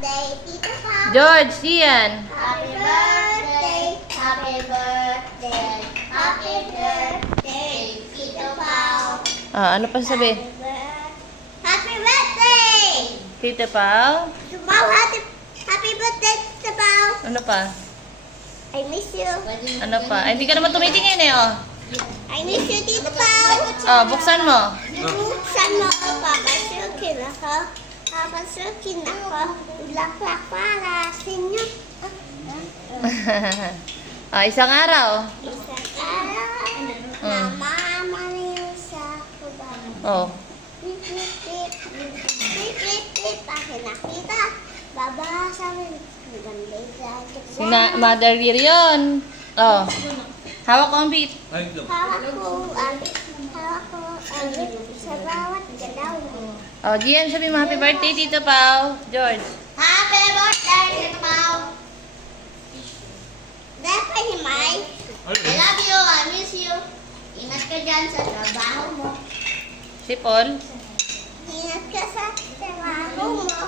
birthday, Tito Pao. George, Ian. Happy birthday, happy birthday, happy birthday, Tito Pao. Ano pa sabi? Happy birthday! Tito Pao? Tito Pao, happy birthday, Tito Pao. Ano pa? I miss you. Ano pa? Ay, hindi ka naman tumitingin eh, oh. I miss you, Tito Pao. Buksan mo. Buksan mo ako, papasukin ako. Papasukin ako. Bulaklak para sa inyo. Isang araw. Isang araw na mamaniusa ko ba? Oh. Pip, pip, pip. Pip, pip, pip. Akin nakita. Babasa mo. Sina Mother Lirion. Oh. Hawak ko ang beat. Hawak ko sa bawat galaw mo. Oh, Gian, sabi mo happy birthday, Tito Pao. George. Happy birthday, Tito Pao. Dapat himay. I love you. I miss you. Ingat ka dyan sa trabaho mo. Si Paul. Ingat ka sa trabaho mo.